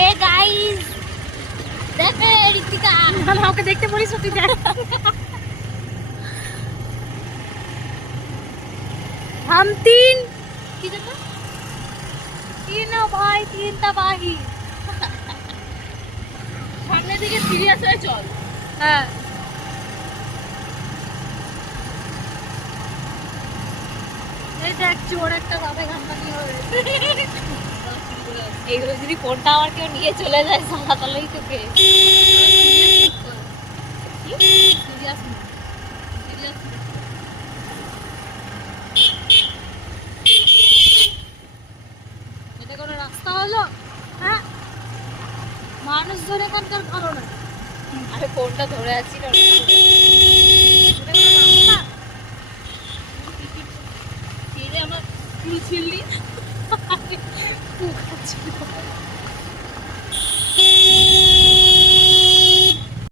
এ guys দেখে ঋতিকা আমাকে দেখতে বলিস সত্যি দেখ हम तीन কি জানো তিন ভাই তিনটা বাহি সামনের দিকে সিরিয়াস হয়ে চল। হ্যাঁ এই দেখ চোর একটা বাবা গান্ডা নিয়ে হবে এইগুলো যদি ফোনটা আমার কেউ নিয়ে চলে যায় সালা তালেই তোকে এটা কোনো রাস্তা হলো? হ্যাঁ মানুষজন এখানকার ভালো না। আরে ফোনটা ধরে আছি না এটা কোনো রাস্তা? ছেড়ে আমার চুল ছিললি পোকা ছিল।